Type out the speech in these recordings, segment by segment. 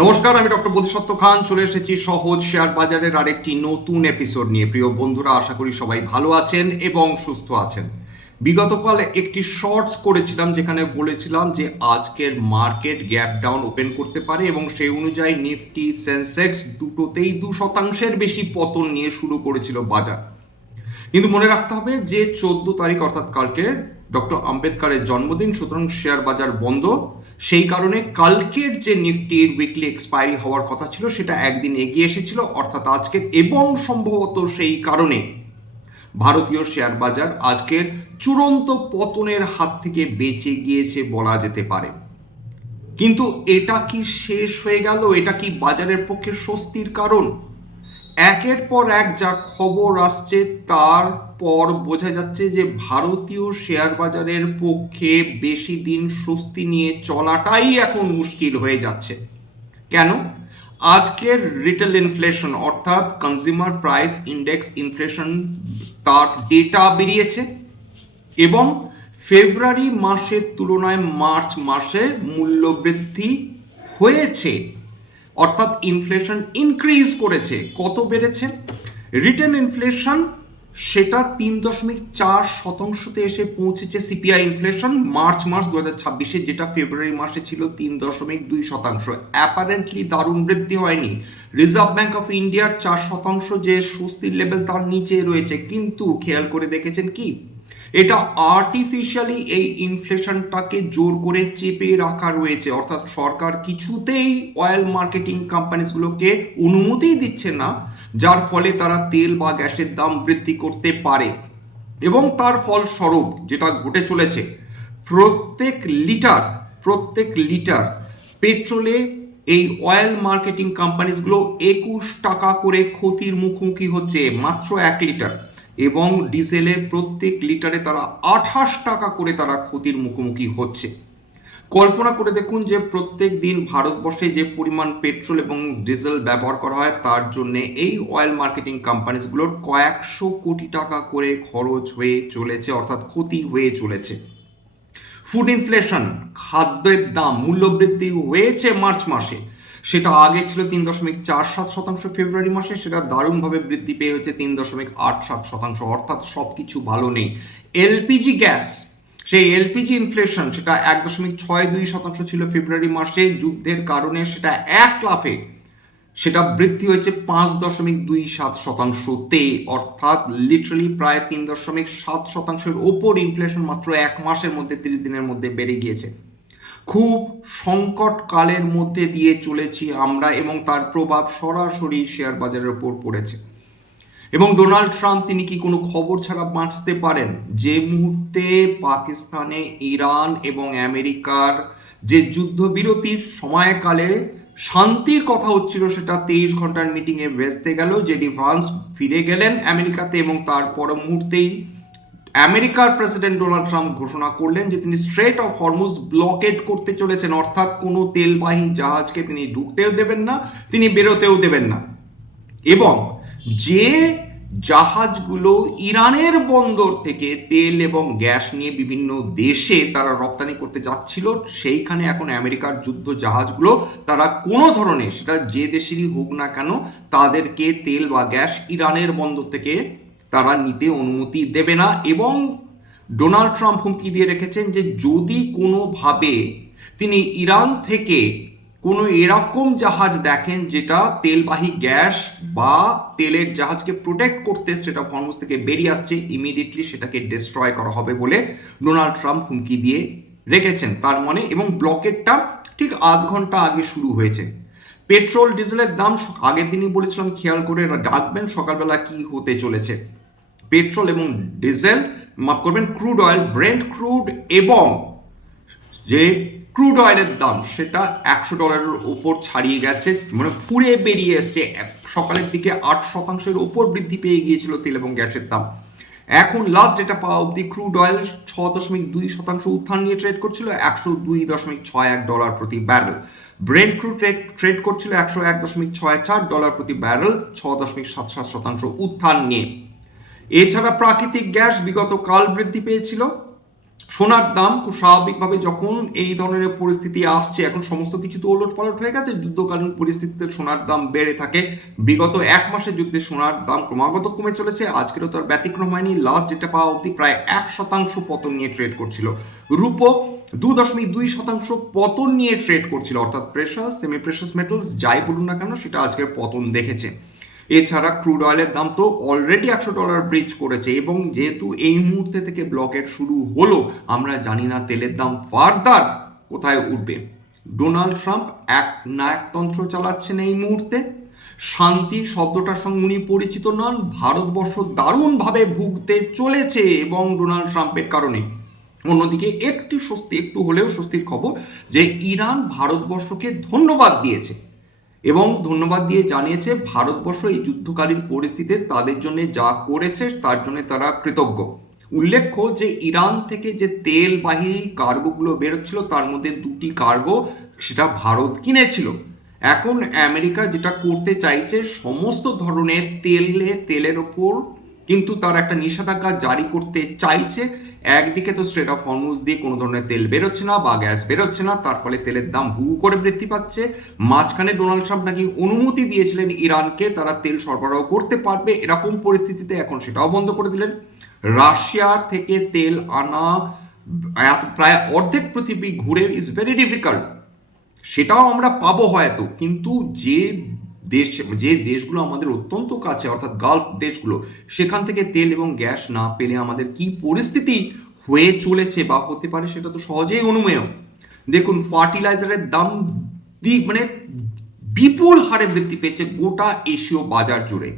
নমস্কার, আমি ডক্টর বোধিসত্ত্ব খান চলে এসেছি সহজ শেয়ার বাজারের আরেকটি নতুন এপিসোড নিয়ে। প্রিয় বন্ধুরা, আশা করি সবাই ভালো আছেন এবং সুস্থ আছেন। বিগতকাল একটি শর্টস করেছিলাম যেখানে বলেছিলাম যে আজকের মার্কেট গ্যাপ ডাউন ওপেন করতে পারে এবং সেই অনুযায়ী নিফটি সেন্সেক্স দুটোতেই 2% বেশি পতন নিয়ে শুরু করেছিল বাজার। কিন্তু মনে রাখতে হবে যে 14 তারিখ অর্থাৎ কালকে ডক্টর আম্বেদকরের জন্মদিন, সুতরাং শেয়ার বাজার বন্ধ। সেই কারণে কালকের যে নিফটির উইকলি এক্সপায়ারি হওয়ার কথা ছিল সেটা একদিন এগিয়ে এসেছিল অর্থাৎ আজকের, এবং সম্ভবত সেই কারণে ভারতীয় শেয়ার বাজার আজকের চূড়ান্ত পতনের হাত থেকে বেঁচে গিয়েছে বলা যেতে পারে। কিন্তু এটা কি শেষ হয়ে গেল? এটা কি বাজারের পক্ষে স্বস্তির কারণ? একের পর এক যা খবর আসছে তারপর বোঝা যাচ্ছে যে ভারতীয় শেয়ার বাজারের পক্ষে বেশি দিন স্বস্তি নিয়ে চলাটাই এখন মুশকিল হয়ে যাচ্ছে। কেন? আজকের রিটেল ইনফ্লেশন অর্থাৎ কনজিউমার প্রাইস ইন্ডেক্স ইনফ্লেশন তার ডেটা বেরিয়েছে এবং ফেব্রুয়ারি মাসের তুলনায় মার্চ মাসে মূল্যবৃদ্ধি হয়েছে, অর্থাৎ ইনফ্লেশন ইনক্রিজ করেছে। কত বেড়েছে? রিটেল ইনফ্লেশন সেটা 3.4%তে এসে পৌঁছেছে। সিপিআই ইনফ্লেশন মার্চ মাস 2026-এ, যেটা ফেব্রুয়ারি মাসে ছিল 3.2%। অ্যাপারেন্টলি দারুণ বৃদ্ধি হয়নি। রিজার্ভ ব্যাংক অফ ইন্ডিয়ার 4% যে স্বস্তির লেভেল তার নিচে রয়েছে, কিন্তু খেয়াল করে দেখেছেন কি এটা আর্টিফিশিয়ালি এই ইনফ্লেশনটাকে জোর করে চেপে রাখা রয়েছে। অর্থাৎ সরকার কিছুতেই অয়েল মার্কেটিং কোম্পানিগুলোকে অনুমতি দিচ্ছে না, যার ফলে তারা তেল বা গ্যাসের দাম বৃদ্ধি করতে পারে। এবং তার ফলস্বরূপ যেটা ঘটে চলেছে, প্রত্যেক লিটার পেট্রোলে এই অয়েল মার্কেটিং কোম্পানিগুলো 21 টাকা করে ক্ষতির মুখোমুখি হচ্ছে মাত্র 1 লিটার, এবং ডিজেলে প্রত্যেক লিটারে তারা 28 টাকা করে তারা ক্ষতির মুখোমুখি হচ্ছে। কল্পনা করে দেখুন যে প্রত্যেক দিন ভারতবর্ষে যে পরিমাণ পেট্রোল এবং ডিজেল ব্যবহার করা হয় তার জন্য এই অয়েল মার্কেটিং কোম্পানিগুলোর কয়েকশো কোটি টাকা করে খরচ হয়ে চলেছে, অর্থাৎ ক্ষতি হয়ে চলেছে। ফুড ইনফ্লেশন, খাদ্যের দাম মূল্যবৃদ্ধি হয়েছে মার্চ মাসে, সেটা আগে ছিল 3.47% ফেব্রুয়ারি মাসে, সেটা দারুণভাবে বৃদ্ধি পেয়ে হচ্ছে 3.87%, অর্থাৎ সব কিছু ভালো নেই। এলপিজি গ্যাস, সেই এলপিজি ইনফ্লেশন সেটা 1.62% ছিল ফেব্রুয়ারি মাসে, যুদ্ধের কারণে সেটা এক লাফে সেটা বৃদ্ধি হয়েছে 5.27%তে, অর্থাৎ লিটারালি প্রায় 3.7%-এর ওপর ইনফ্লেশন মাত্র এক মাসের মধ্যে, 30 দিনের মধ্যে বেড়ে গিয়েছে। খুব সংকট কালের মধ্যে দিয়ে চলেছি আমরা, এবং তার প্রভাব সরাসরি শেয়ার বাজারের উপর পড়েছে। এবং ডোনাল্ড ট্রাম্প তিনি কি কোনো খবর ছাড়া বাঁচতে পারেন? যে মুহূর্তে পাকিস্তানে ইরান এবং আমেরিকার যে যুদ্ধবিরতির সময়কালে শান্তির কথা হচ্ছিল, সেটা 23 ঘন্টার মিটিংয়ে ভেস্তে গেল। জেডি ভান্স ফিরে গেলেন আমেরিকাতে এবং তার পর মুহূর্তেই আমেরিকার প্রেসিডেন্ট ডোনাল্ড ট্রাম্প ঘোষণা করলেন যে তিনি স্ট্রেট অফ হরমুজ ব্লকেড করতে চলেছেন, অর্থাৎ কোনো তেলবাহী জাহাজকে তিনি ঢুকতেও দেবেন না, তিনি বেরোতেও দেবেন না। এবং যে জাহাজগুলো ইরানের বন্দর থেকে তেল এবং গ্যাস নিয়ে বিভিন্ন দেশে তারা রপ্তানি করতে যাচ্ছিল, সেইখানে এখন আমেরিকার যুদ্ধ জাহাজগুলো তারা কোনো ধরনের, সেটা যে দেশেরই হোক না কেন, তাদেরকে তেল বা গ্যাস ইরানের বন্দর থেকে তারা নিতে অনুমতি দেবে না। এবং ডোনাল্ড ট্রাম্প হুমকি দিয়ে রেখেছেন যে যদি কোনোভাবে তিনি ইরান থেকে কোনো এরকম জাহাজ দেখেন যেটা তেলবাহী গ্যাস বা তেলের জাহাজকে প্রোটেক্ট করতে স্ট্রেট অফ হরমুজ থেকে বেরিয়ে আসছে, ইমিডিয়েটলি সেটাকে ডিস্ট্রয় করা হবে বলে ডোনাল্ড ট্রাম্প হুমকি দিয়ে রেখেছেন। তার মানে, এবং ব্লকেটটা ঠিক আধ ঘন্টা আগে শুরু হয়েছে। পেট্রোল ডিজেলের দাম আগের দিনই বলেছিলাম, খেয়াল করে রাখবেন সকালবেলা কি হতে চলেছে। পেট্রোল এবং ডিজেল, মাফ করবেন, ক্রুড অয়েল, ব্রেন্ট ক্রুড এবং যে ক্রুড অয়েলের দাম সেটা $100 উপর ছাড়িয়ে গেছে, মানে ফুঁড়ে বেরিয়ে এসছে। সকালের দিকে 8%-এর উপর বৃদ্ধি পেয়ে গিয়েছিল তেল এবং গ্যাসের দাম। এখন লাস্ট ডেটা পাওয়া অব্দি ক্রুড অয়েল 6.2% উত্থান নিয়ে ট্রেড করছিল, $102.61 প্রতি ব্যারেল। ব্রেন্ট ক্রুড ট্রেড করছিল $101.64 প্রতি ব্যারেল, 6.77% উত্থান নিয়ে। এছাড়া প্রাকৃতিক গ্যাস বিগত কাল বৃদ্ধি পেয়েছিল সোনার দাম খুব স্বাভাবিকভাবে যখন এই ধরনের পরিস্থিতি আসছে, এখন সমস্ত কিছু তো ওলট পালট হয়ে গেছে, যুদ্ধকালীন পরিস্থিতিতে সোনার দাম বেড়ে থাকে। বিগত এক মাসের যুদ্ধে সোনার দাম ক্রমাগত কমে চলেছে, আজকেরও তার ব্যতিক্রম হয়নি। লাস্ট ডেটা পাওয়া অবধি প্রায় 1% পতন নিয়ে ট্রেড করছিল। রূপো 2.2% পতন নিয়ে ট্রেড করছিল, অর্থাৎ প্রেশাস সেমি প্রেশাস মেটালস যাই বলুন না কেন সেটা আজকের পতন দেখেছে। এছাড়া ক্রুড অয়েলের দাম তো অলরেডি $100 ব্রিচ করেছে, এবং যেহেতু এই মুহূর্তে থেকে ব্লকেট শুরু হলো, আমরা জানি না তেলের দাম ফার্দার কোথায় উঠবে। ডোনাল্ড ট্রাম্প এক নায়কতন্ত্র চালাচ্ছেন এই মুহূর্তে। শান্তি শব্দটার সঙ্গে উনি পরিচিত নন। ভারতবর্ষ দারুণভাবে ভুগতে চলেছে এবং ডোনাল্ড ট্রাম্পের কারণে। অন্যদিকে একটু হলেও স্বস্তির খবর যে ইরান ভারতবর্ষকে ধন্যবাদ দিয়েছে এবং ধন্যবাদ দিয়ে জানিয়েছে ভারতবর্ষ এই যুদ্ধকালীন পরিস্থিতিতে তাদের জন্য যা করেছে তার জন্য তারা কৃতজ্ঞ। উল্লেখ্য যে ইরান থেকে যে তেলবাহী কার্গোগুলো বেরোচ্ছিল তার মধ্যে 2টি কার্গো সেটা ভারত কিনেছিল। এখন আমেরিকা যেটা করতে চাইছে, সমস্ত ধরনের তেলের ওপর কিন্তু তার একটা নিষেধাজ্ঞা জারি করতে চাইছে। একদিকে তো স্ট্রেট অফ হরমুজ দিয়ে কোনো ধরনের তেল বেরোচ্ছে না বা গ্যাস বেরোচ্ছে না, তার ফলে তেলের দাম হু করে বৃদ্ধি পাচ্ছে। মাঝখানে ডোনাল্ড ট্রাম্প নাকি অনুমতি দিয়েছিলেন ইরানকে তারা তেল সরবরাহ করতে পারবে, এরকম পরিস্থিতিতে এখন সেটাও বন্ধ করে দিলেন। রাশিয়ার থেকে তেল আনা প্রায় অর্ধেক পৃথিবী ঘুরে ইজ ভেরি ডিফিকাল্ট, সেটাও আমরা পাবো হয়তো, কিন্তু যে দেশগুলো আমাদের অত্যন্ত কাছে অর্থাৎ গালফ দেশগুলো, সেখান থেকে তেল এবং গ্যাস না পেলে আমাদের কি পরিস্থিতি হয়ে চলেছে বা হতে পারে সেটা তো সহজেই অনুমেয়। দেখুন ফার্টিলাইজারের দাম মানে বিপুল হারে বৃদ্ধি পেয়েছে গোটা এশীয় বাজার জুড়ে।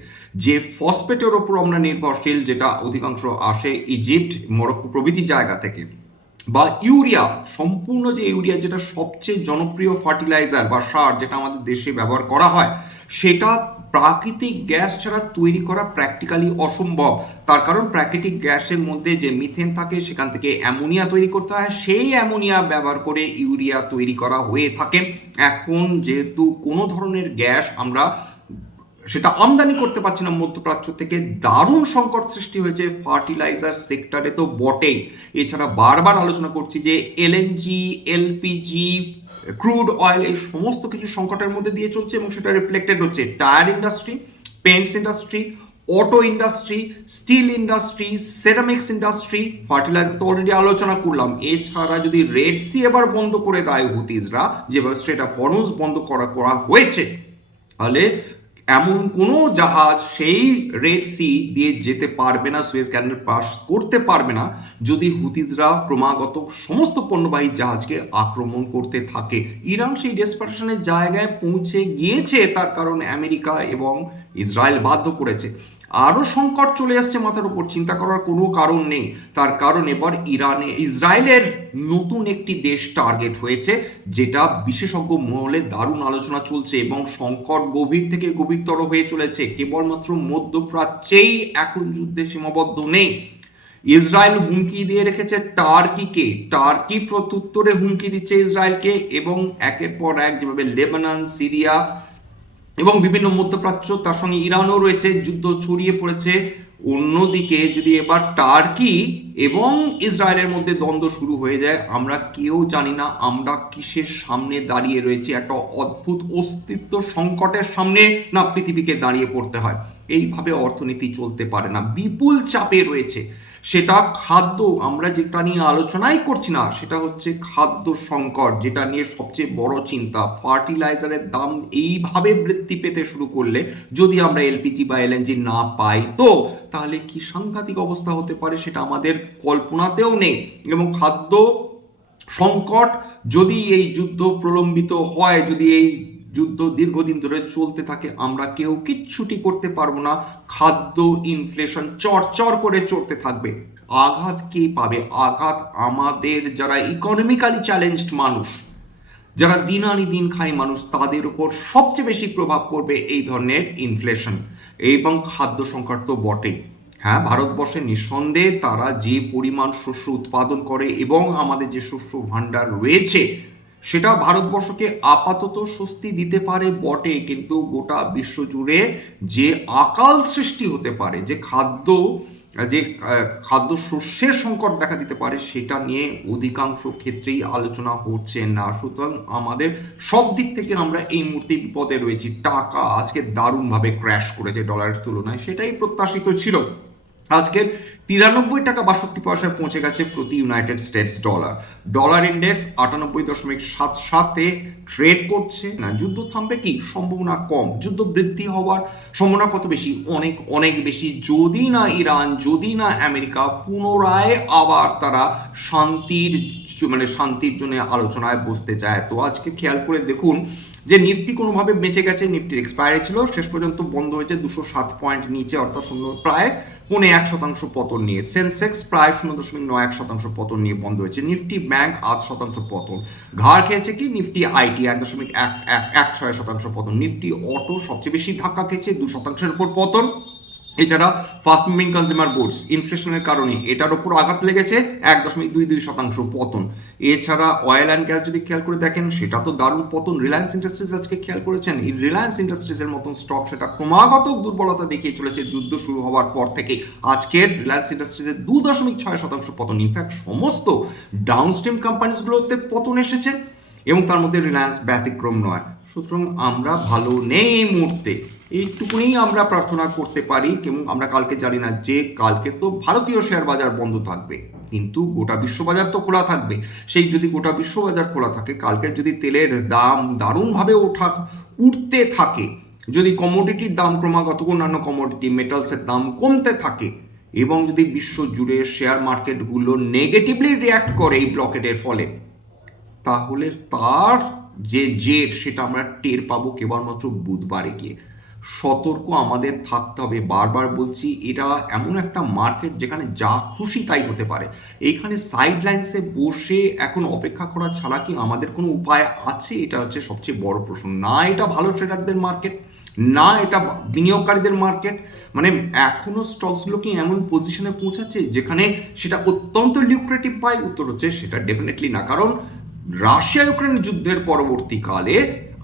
যে ফসফেটের ওপর আমরা নির্ভরশীল, যেটা অধিকাংশ আসে ইজিপ্ট মরক্কো প্রভৃতি জায়গা থেকে, বা ইউরিয়া, সম্পূর্ণ যে ইউরিয়া যেটা সবচেয়ে জনপ্রিয় ফার্টিলাইজার বা সার যেটা আমাদের দেশে ব্যবহার করা হয়, সেটা প্রাকৃতিক গ্যাস ছাড়া তৈরি করা প্র্যাকটিক্যালি অসম্ভব। তার কারণ প্রাকৃতিক গ্যাসের মধ্যে যে মিথেন থাকে সেখান থেকে অ্যামোনিয়া তৈরি করতে হয়, সেই অ্যামোনিয়া ব্যবহার করে ইউরিয়া তৈরি করা হয়ে থাকে। এখন যেহেতু কোনো ধরনের গ্যাস আমরা সেটা আমদানি করতে পারছি না মধ্যপ্রাচ্য থেকে, দারুণ সংকট সৃষ্টি হয়েছে ফার্টিলাইজার সেক্টরে তো বটেই। এছাড়া বারবার আলোচনা করছি যে এলএনজি, এলপিজি, ক্রুড অয়েল এই সমস্ত কিছু সংকটের মধ্যে দিয়ে চলছে এবং সেটা রিফ্লেক্টেড হচ্ছে tyre industry, paints industry, auto industry, still industry, ceramics industry. Fertiliser তো অলরেডি আলোচনা করলাম। এছাড়া যদি রেড সি এবার বন্ধ করে দেয় হুতিজরা, যেভাবে স্ট্রেট অফ হরমুজ বন্ধ করা হয়েছে, তাহলে এমন কোনো জাহাজ সেই রেড সি দিয়ে যেতে পারবে না, সুয়েজ ক্যানেল পাস করতে পারবে না, যদি হুতিজরা ক্রমাগত সমস্ত পণ্যবাহী জাহাজকে আক্রমণ করতে থাকে। ইরান সেই ডেসপারেশনের জায়গায় পৌঁছে গিয়েছে, তার কারণ আমেরিকা এবং ইসরায়েল বাধ্য করেছে। আরও সংকট চলে আসছে মাথার উপর, চিন্তা করার কোনো কারণ নেই। তার কারণ এবার ইসরায়েলের নতুন একটি দেশ টার্গেট হয়েছে, যেটা বিশেষজ্ঞ মহলে দারুণ আলোচনা চলছে এবং সংকট গভীর থেকে গভীরতর হয়ে চলেছে। কেবলমাত্র মধ্যপ্রাচ্যেই এখন যুদ্ধে সীমাবদ্ধ নেই। ইসরায়েল হুমকি দিয়ে রেখেছে টার্কিকে, টার্কি প্রত্যুত্তরে হুমকি দিচ্ছে ইসরায়েলকে, এবং একের পর এক যেভাবে লেবানন, সিরিয়া এবং বিভিন্ন মধ্যপ্রাচ্য, তার সঙ্গে ইরানও রয়েছে, যুদ্ধ ছড়িয়ে পড়েছে। অন্যদিকে যদি এবার টার্কি এবং ইসরায়েলের মধ্যে দ্বন্দ্ব শুরু হয়ে যায়, আমরা কেউ জানি না আমরা কিসের সামনে দাঁড়িয়ে রয়েছি, একটা অদ্ভুত অস্তিত্ব সংকটের সামনে না পৃথিবীকে দাঁড়িয়ে পড়তে হয়। এইভাবে অর্থনীতি চলতে পারে না, বিপুল চাপে রয়েছে। সেটা খাদ্য, আমরা যেটা নিয়ে আলোচনাই করছি না সেটা হচ্ছে খাদ্য সংকট, যেটা নিয়ে সবচেয়ে বড় চিন্তা। ফার্টিলাইজারের দাম এইভাবে বৃদ্ধি পেতে শুরু করলে, যদি আমরা এলপিজি বা এলএনজি না পাই, তো তাহলে কি সাংঘাতিক অবস্থা হতে পারে সেটা আমাদের কল্পনাতেও নেই। এবং খাদ্য সংকট যদি এই যুদ্ধ প্রলম্বিত হয়, যদি এই যুদ্ধ দীর্ঘদিন ধরে চলতে থাকে, আমরা কেউ কিচ্ছুটি করতে পারবো না। খাদ্য ইনফ্লেশন চরচর করে চড়তে থাকবে। আঘাত কে পাবে? আঘাত আমাদের যারা ইকোনমিক্যালি চ্যালেঞ্জড মানুষ, যারা দিন আনি দিন খাই মানুষ, তাদের উপর সবচেয়ে বেশি প্রভাব পড়বে এই ধরনের ইনফ্লেশন এবং খাদ্য সংকট তো বটেই। হ্যাঁ, ভারতবর্ষে নিঃসন্দেহে তারা যে পরিমাণ শস্য উৎপাদন করে এবং আমাদের যে শস্য ভাণ্ডার রয়েছে, সেটা ভারতবর্ষকে আপাতত স্বস্তি দিতে পারে বটে, কিন্তু গোটা বিশ্ব জুড়ে যে আকাল সৃষ্টি হতে পারে, যে খাদ্য যে খাদ্যশস্যের সংকট দেখা দিতে পারে সেটা নিয়ে অধিকাংশ ক্ষেত্রেই আলোচনা হচ্ছে না। সুতরাং আমাদের সব দিক থেকে আমরা এই মুহূর্তে বিপদে রয়েছি। টাকা আজকে দারুণভাবে ক্র্যাশ করেছে ডলারের তুলনায়, সেটাই প্রত্যাশিত ছিল। আজকে 93 টাকা 62 পয়সায় পৌঁছে গেছে প্রতি United States dollar. Dollar index 98.77-এ ট্রেড করছে। না যুদ্ধ থামবে কি? সম্ভাবনা কম। যুদ্ধ বৃদ্ধি হওয়ার সম্ভাবনা কত বেশি? অনেক অনেক বেশি। যদি না ইরান, যদি না আমেরিকা পুনরায় আবার তারা শান্তির জন্য আলোচনায় বসতে চায়। তো আজকে খেয়াল করে দেখুন যে নিফটি কোনোভাবে বেঁচে গেছে। নিফটির এক্সপায়ারি ছিল, শেষ পর্যন্ত বন্ধ হয়েছে 207 পয়েন্ট নিচে, অর্থাৎ প্রায় 0.1% পতন নিয়ে। সেন্সেক্স প্রায় 0.91% পতন নিয়ে বন্ধ হয়েছে। নিফটি ব্যাংক 8% পতন। ঘাড় খেয়েছে কি? নিফটি আইটি 1.16% পতন। নিফটি অটো সবচেয়ে বেশি ধাক্কা খেয়েছে, 2%-এর উপর পতন। এছাড়া ফাস্ট মুভিং কনজিউমার গুডস ইনফ্লেশনের কারণে এটার উপর আঘাত লেগেছে, 1.22% পতন। এছাড়া অয়েল অ্যান্ড গ্যাস যদি খেয়াল করে দেখেন সেটা তো দারুণ পতন। রিলায়েন্স ইন্ডাস্ট্রিজ আজকে খেয়াল করেছেন, এই রিলায়েন্স ইন্ডাস্ট্রিজের মতন স্টক সেটা ক্রমাগত দুর্বলতা দেখিয়ে চলেছে যুদ্ধ শুরু হওয়ার পর থেকে। আজকের রিলায়েন্স ইন্ডাস্ট্রিজের 2.6% পতন। ইনফ্যাক্ট সমস্ত ডাউনস্ট্রিম কোম্পানিজগুলোতে পতন এসেছে এবং তার মধ্যে রিলায়েন্স ব্যতিক্রম নয়। সুতরাং আমরা ভালো নেই এই মুহূর্তে, এইটুকুনি আমরা প্রার্থনা করতে পারি। এবং আমরা কালকে জানি না যে কালকে তো ভারতীয় শেয়ার বাজার বন্ধ থাকবে, কিন্তু গোটা বিশ্ববাজার তো খোলা থাকবে। সেই যদি গোটা বিশ্ববাজার খোলা থাকে, কালকে যদি তেলের দাম দারুণভাবে উঠতে থাকে, যদি কমোডিটির দাম ক্রমাগত অন্যান্য কমোডিটি মেটালসের দাম কমতে থাকে, এবং যদি বিশ্ব জুড়ে শেয়ার মার্কেটগুলো নেগেটিভলি রিয়্যাক্ট করে এই ব্লকেটের ফলে, তাহলে তার যে জেট সেটা আমরা টের পাবো কেবলমাত্র বুধবারে গিয়ে। সতর্ক আমাদের থাকতে হবে। বারবার বলছি, এটা এমন একটা মার্কেট যেখানে যা খুশি তাই হতে পারে। এইখানে সাইড লাইন্সে বসে এখন অপেক্ষা করা ছাড়া কি আমাদের কোনো উপায় আছে? এটা হচ্ছে সবচেয়ে বড় প্রশ্ন। না এটা ভালো ট্রেডারদের মার্কেট, না এটা বিনিয়োগকারীদের মার্কেট। মানে এখনো স্টকসগুলো কি এমন পজিশনে পৌঁছাচ্ছে যেখানে সেটা অত্যন্ত লিউক্রেটিভ পায়? উত্তর হচ্ছে সেটা ডেফিনেটলি না। কারণ রাশিয়া ইউক্রেন যুদ্ধের পরবর্তীকালে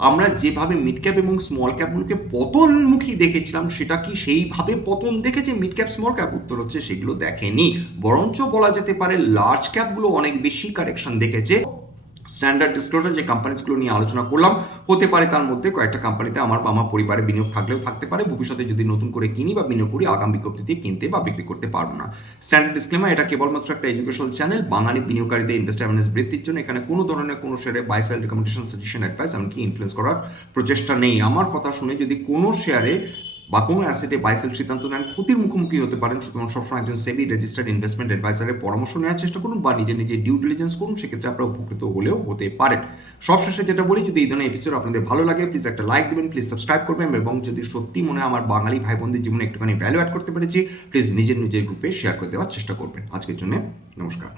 আমরা যেভাবে মিড ক্যাপ এবং স্মল ক্যাপগুলোকে পতনমুখী দেখেছিলাম, সেটা কি সেইভাবে পতন দেখেছে মিড ক্যাপ স্মল ক্যাপ? উত্তর হচ্ছে সেগুলো দেখেনি। বরঞ্চ বলা যেতে পারে লার্জ ক্যাপগুলো অনেক বেশি কারেকশন দেখেছে। স্ট্যান্ডার্ড ডিসক্লোজার যে কোম্পানিজগুলো নিয়ে আলোচনা করলাম, হতে পারে তার মধ্যে কয়েকটা কোম্পানিতে আমার বা আমার পরিবারের বিনিয়োগ থাকলেও থাকতে পারে। ভবিষ্যতে যদি নতুন করে কিনি বা বিনিয়োগ করি, আগাম বিজ্ঞপ্তিতে কিনতে বা বিক্রি করতে পারবো না। স্ট্যান্ডার্ড ডিসক্লেমার, এটা কেবলমাত্র একটা এডুকেশনাল চ্যানেল। বাঙালি বিনিয়োগকারীদের ইনভেস্ট অ্যাওয়ারনেস বৃদ্ধির জন্য এখানে কোনো ধরনের কোনো শেয়ারে buy sell recommendation, suggestion, advice এমনকি ইনফ্লুয়েন্স করার প্রচেষ্টা নেই। আমার কথা শুনে যদি কোনো শেয়ারে বা কোনো অ্যাসেটে বাইসেল সিদ্ধান্ত নেন, ক্ষতির মুখোমুখি হতে পারেন। সুতরাং সবসময় একজন সেবি রেজিস্টার্ড ইনভেস্টমেন্ট অ্যাডভাইসারের পরামর্শ নেওয়ার চেষ্টা করুন বা নিজে ডিউ ডিলিজেন্স করুন, সেক্ষেত্রে আপনারা উপকৃত হলেও হতে পারেন। সবশেষে যেটা বলি, যদি এই ধরনের এপিসোড আপনাদের ভালো লাগে, প্লিজ একটা লাইক দেবেন, প্লিজ সাবস্ক্রাইব করবেন, এবং যদি সত্যি মনে হয় আমার বাঙালি ভাই বোনদের জীবনে একটুখানি ভ্যালু অ্যাড করতে পেরেছি, প্লিজ নিজের গ্রুপে শেয়ার করে দেওয়ার চেষ্টা করবেন। আজকের জন্য নমস্কার।